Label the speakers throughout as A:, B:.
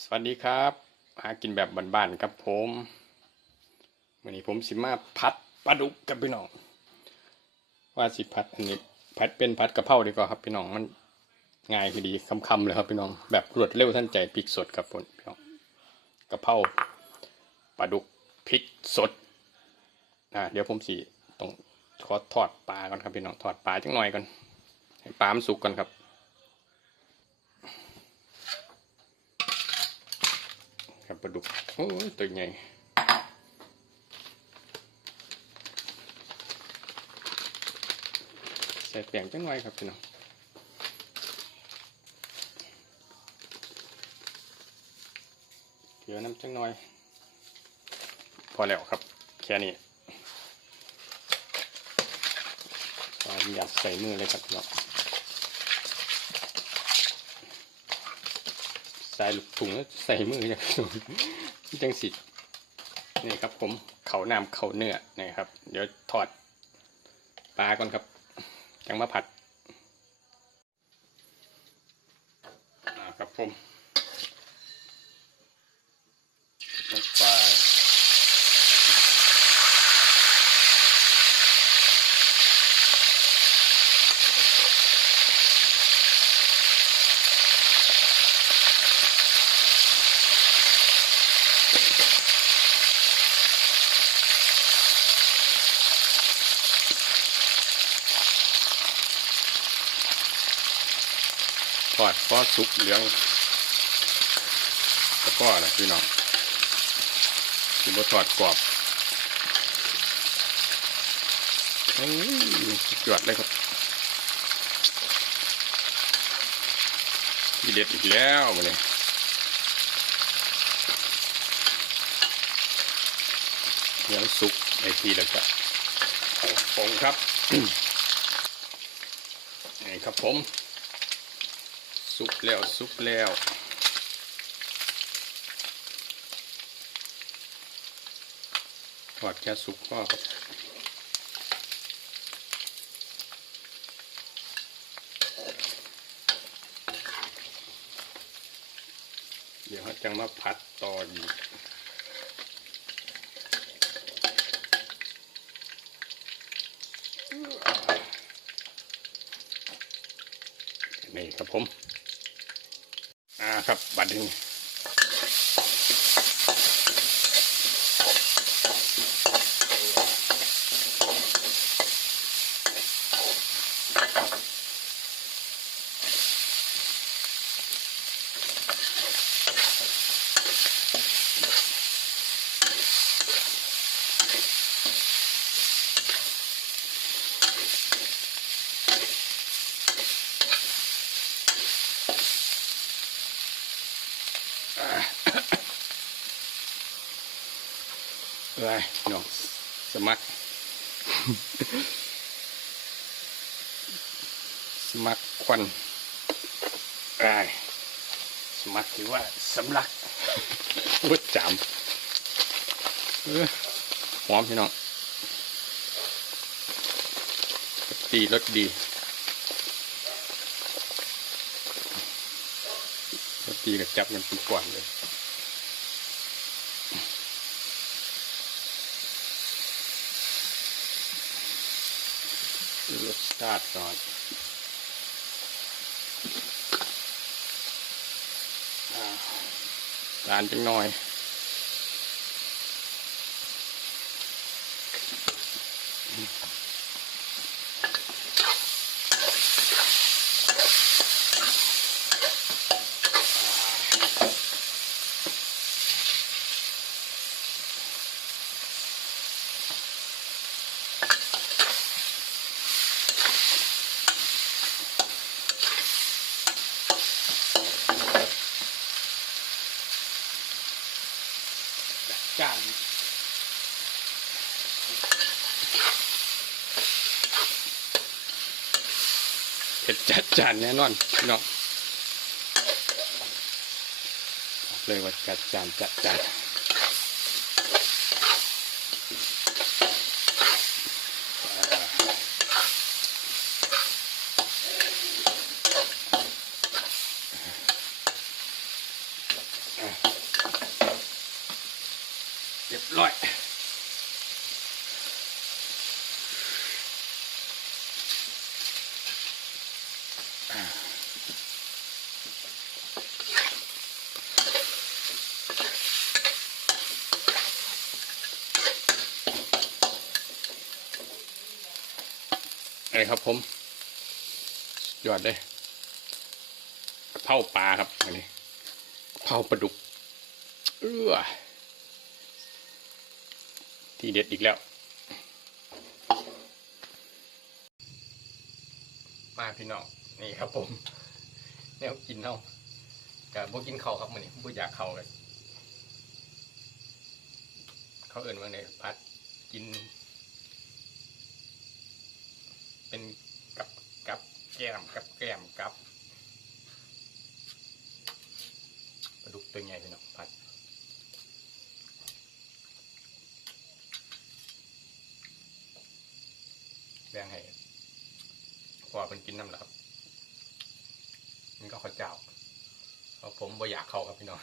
A: สวัสดีครับ หากินแบบบ้านๆครับผมวันนี้ผมสิมาพัดปลาดุกกับพี่น้อง ว่าสิพัดอันนี้พัดเป็นพัดกระเพราดีกว่าครับพี่น้องมันง่ายพอดีคำๆเลยครับพี่น้องแบบรวดเร็วทันใจพริกสดครับผมพี่น้องกะเพราปลาดุกพริกสดอ่าเดี๋ยวผมสิต้องขอทอดปลาก่อนครับพี่น้องทอดปลาจังหน่อยก่อนให้ปลามันสุกก่อนครับ ครับ ปลาดุกโอ้ยตัวใหญ่ใส่แป้งจังไว้ครับพี่น้องเกลือน้ำจังน่อย พอแล้วครับ แค่นี้อยัดใส่มือเลยครับพี่น้อง ใส่ลูกถุงแล้วใส่มืออย่างจังสินี่ครับผมเขาน้ำเขาเนื้อนะครับ เดี๋ยวถอดปลาก่อนครับ จังมาผัดอ่าครับผมลงไปทอ ดพอสุกเหลืองแล้วก็นะพี่น้องกินบทอดกรอบเอ้ยสุดยอดเลยครับทีเด็ดอีกแล้วมาเนี่ยเหลืองสุกไอทีแล้วก็ผงครับนี่ครับผม สุกแล้วสุกแล้วทอดแค่สุกก็ครับเดี๋ยวเขาจะมาผัดต่ออีกนี่ครับผม อ่าครับบัดนี้ อะไรน้องสมัคร สมัครควันอะไรสมัครหรือว่าสำลักวุดจามหอมพี่น้อตีรสดีรสดีกับจับมันเป็นก่อนเลย รส ชาติก่อนอ่าจานจังหน่อย จานเผ็ดจัดจานแน่นอนพี่น้องเลยว่าจัดจานจัดจาน ร้อยเอ้ยครับผมยอดเลยเพราปลาครับอันนี้เพราปลาดุก เออ ที่เด็ดอีกแล้ว มาพี่น้องนี่ครับผม แนวกินเนากับบ่กินข้าวครับมื้อนี้บ่อยากข้าวกันเขาเอิ่นว่าไงพัดกิน เป็นกับกับแก้มกับแก้มกับปลาดุกตัวใหญ่พี่น้องพัดแบ่งให้พอเป็นกินน้ำแล้วครับนี่ก็ข้าวเจ้าเพราะผมบ่อยาก เขาครับพี่น้อง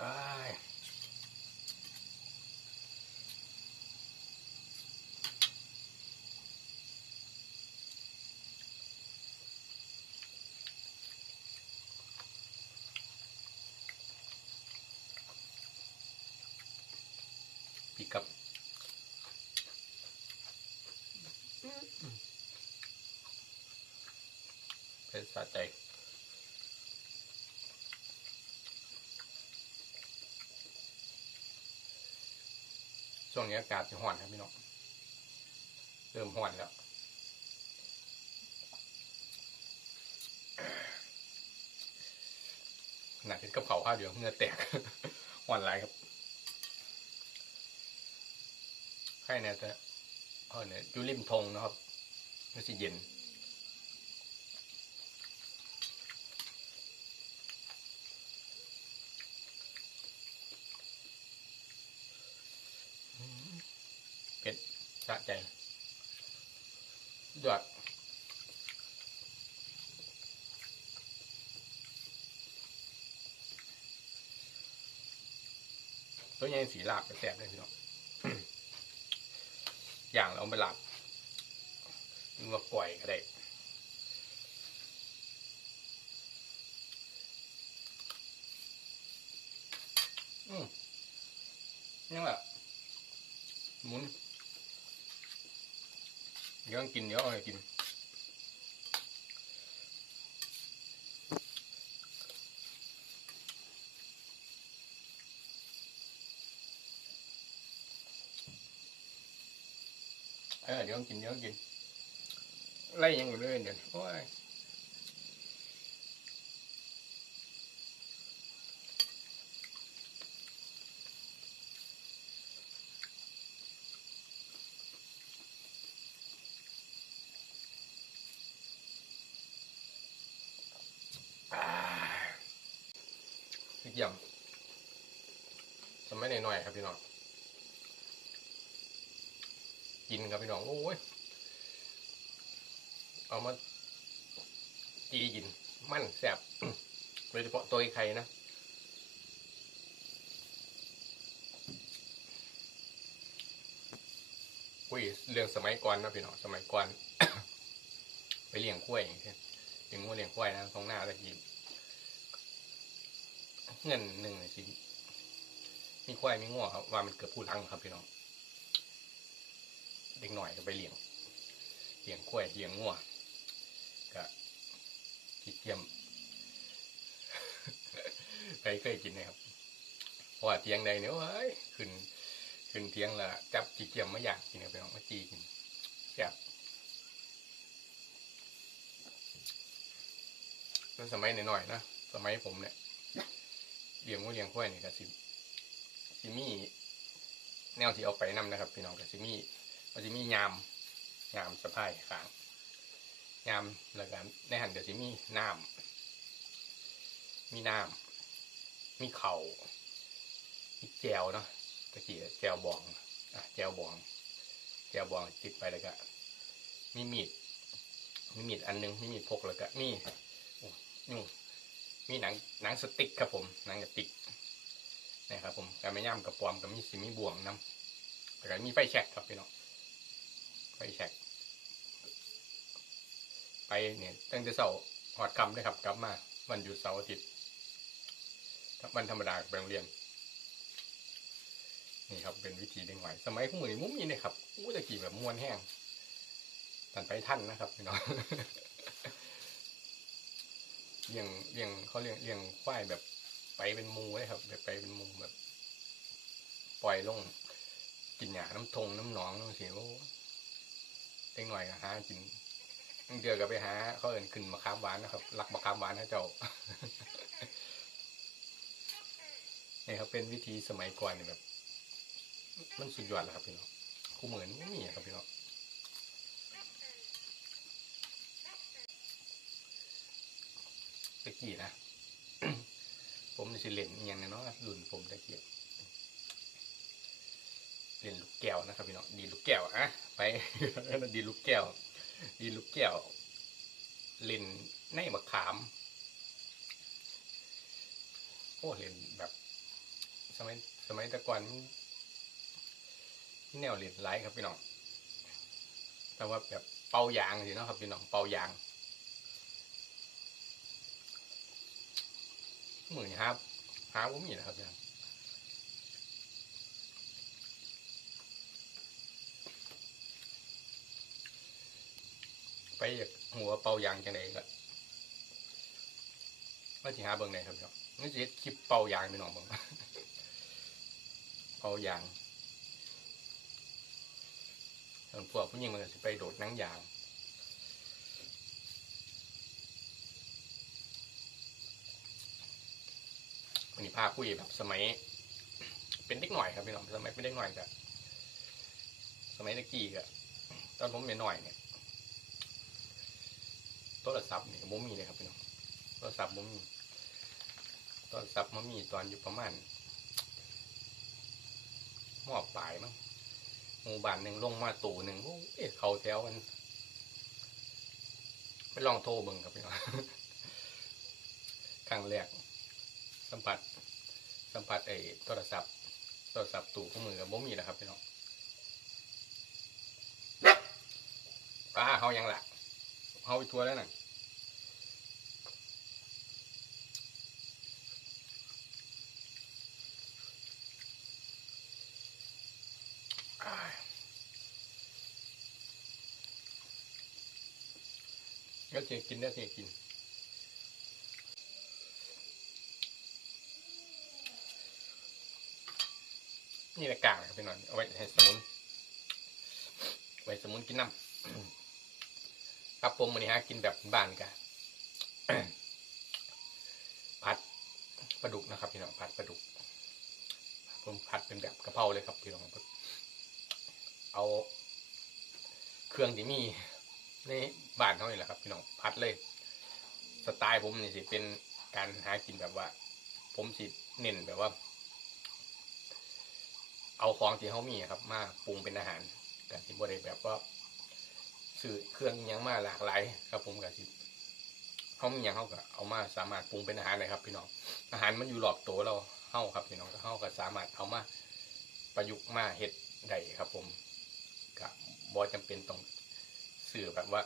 A: อ้ายพี่กับ เป็นสะใจช่วงนี้อากาศจะห้อนครับพี่น้องเริ่มห้อนแล้วขนาดเห็นกับเขาข้าวเดียวเหงื่อแตกห้อนไรครับใครเนี่ยแต่เออเนี่ยอยู่ริมธงนะครับมันสิเย็น เผ็ดสะใจยอด ตัวใหญ่สีลาบแสบเลยพี่น้องอย่างเราไปหลาบหรือว่าก่อยก็ได้อืมยังแบบหมุนเดี๋ยวกินเดี๋ยวเอาไปกิน อเดี๋ยวกินเดี๋ยวกินไล่ยังอยู่เลยเดี๋ยวโอ้ยอ่าเยี่ยมสมัยหน่อยๆครับพี่น้อง กินครับพี่น้องโอ้ยเอามาจีกิน มันแสบโดยเฉพาะตัวไข่นะคุยเรื่องสมัยก่อนนะพี่น้องสมัยก่อน ไปเลี้ยงกล้วยเลี้ยงงูเลี้ยงควยนะตรงหน้าตะกี้เงินหนึ่งสิมีควายมีงัวครับว่ามันเกือบผู้ลังครับพี่น้อง เด็กหน่อยก็ไปเลี้ยงเลี้ยงกล้วยเลี้ยงงัวก็ขี้เกียจใครเคยกินนะครับเพราะว่าเทียงใดเนี่ยเว้ยขึ้นขึ้นเทียงละจับขี้เกียจมาอยากกินครับไปลองมาจีกินแซ่บแล้วสมัยหน่อยๆนะสมัยผมเนี่ยเลี้ยงวัวเลี้ยงควยเนี่ยก็สิสิมีแนวที่เอาไปนํนะครับ พี่น้องก็สิมี มันจะมียามยามสะพายขางยามแล้วกันในหันเดี๋ยวจะมีน้ำมีน้ำมีเข่ามีแจวเนาะตะกี้แจวบองอะแจวบองแจวบองติดไปแล้วก็มีมีดมีมีดอันนึงมีมีดพกแล้วก็มีโอ้ยุ่งมีหนังหนังสติกครับผมหนังสติกนะครับผมแต่ไม่ย่ำกับปอมกับมีสิมีบ่วงน้ำแต่ก็มีไฟแช็กครับพี่น้อง ไฟแช็กไปเนี่ยตั้งแต่เสาร์หอดคำเลยครับกลับมาวันหยุดเสาร์อาทิตย์วันธรรมดาไปโรงเรียนนี่ครับเป็นวิธีเด้งไหวสมัยพวกมือนี่มุ้มีเนี่ยครับอู้ตะกี้แบบม้วนแห้งตันไปท่านนะครับพี่น้องเลี้ยงเลี้ยงเขาเลี้ยงเลี้ยงควายแบบไปเป็นมูเลยครับแบบไปเป็นมูแบบ ปล่อยลงกินหญ้าน้ำทงน้ำหนองน้ำเสียว เล็กหน่อยก็หากินตั้งเดือก็ไปหาเขาเอินขึ้นมะขามหวานนะครับรักมะขามหวานนะเจ้านี่ครับเป็นวิธีสมัยก่อนเนี่ยแบบ มันสุดยอดแล้วครับพี่น้องคู่เหมือนไม่มีอะครับพี่น้องตะกี้นะ ผมจะเล่นอย่างเนาะรุ่นผมตะกี้เล่นลูกแก้วนะครับพี่น้องดีลูกแก้วอะ ไปดีลูกแก้วดีลูกแก้วเล่นในมะขาม โอ้เล่นแบบสมัยสมัยต่ก่อนแนวเล่นไลครับพี่น้องแต่ว่าแบบเป่ายางสินะครับพี่น้องเป่ายางเหมือนครับหาว่ามีนะครับพี่น้อง ไปอยากหัวเป่ายางจังไดก็ว่าสิหาเบิ่งไหนครับพี่น้องนี่สิเฮ็ดคลิปเป่ายางพี่น้องเบิ่งเป่ายางส่วนพวกผู้หญิงมันก็สิไปโดดนังยางวันนี้พาคุยแบบสมัย เป็นเด็กหน่อยครับพี่น้องสมัยเป็นเด็กหน่อยกับสมัยตะกี้กับตอนผมเป็นหน่อยเนี่ย โทรศัพท์เนี่ยผมมีเลยครับพี่น้องโทรศัพท์ผมมีโทรศัพท์มันมีตอนอยู่ประมาณมอบปลายมั้งหมู่บ้านหนึ่งลงมาตู่หนึ่งโอ้ยเขาแถวกันไปลองโทรเบิ่งครับพี่น้องครั้งแรกสัมผัสสัมผัสไอ้โทรศัพท์โทรศัพท์ตู่ของมือกับบ่มีนะครับพี่น้องป้าเขายังหล่ะ เขาไปทัวร์แล้วน่ะก็เสียกินได้เสียกินนี่แหละกากครับพี่น้องเอาไว้ให้สมุนไว้สมุนกินน้ำ ครับผมวันนี้ฮะกินแบบบ้านกันผัดปลาดุกนะครับพี่น้องผัดปลาดุกผมผัดเป็นแบบกะเพราเลยครับพี่น้องเอาเครื่องที่มีในบ้านเขานี่แหละครับพี่น้องผัดเลย สไตล์ผมนี่สิเป็นการหากินแบบว่า ผมสิเน้นแบบว่า เอาของที่เขามีครับ มาปรุงเป็นอาหารแต่ที่บริแบบว่า ซื้อเครื่องอยังมาหลากหลายครับผมกับที่เขามีอย่างเขาก็เอามาสามารถปรุงเป็นอาหารได้ครับ พี่น้องอาหารมันอยู่รอบตัวเราเฮาครับพี่น้องเฮาก็สามารถเอามาประยุกต์มาเฮ็ดได้ครับ ผมกับบอจำเป็นต้องสื่อแบบว่า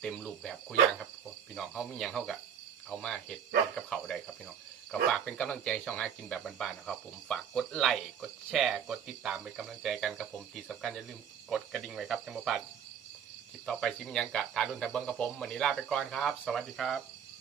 A: เต็มรูปแบบคุยางครับพี่น้องเขามีอย่างเขาก็ เอามาเห็ดกับเขาได้ครับพี่น้องก็ฝากเป็นกำลังใจช่องหากินแบบบ้านๆนะครับ ผมฝากกดไลค์กดแชร์ กดติดตามเป็นกำลังใจกันครับผมที่สำคัญอย่าลืมกดกระดิ่งไว้ครับจังหวะปัดคลิปต่อไปชิมยังกะทารุนแต่เบิ้งกับผมวันนี้ลาไปก่อนครับ สวัสดีครับ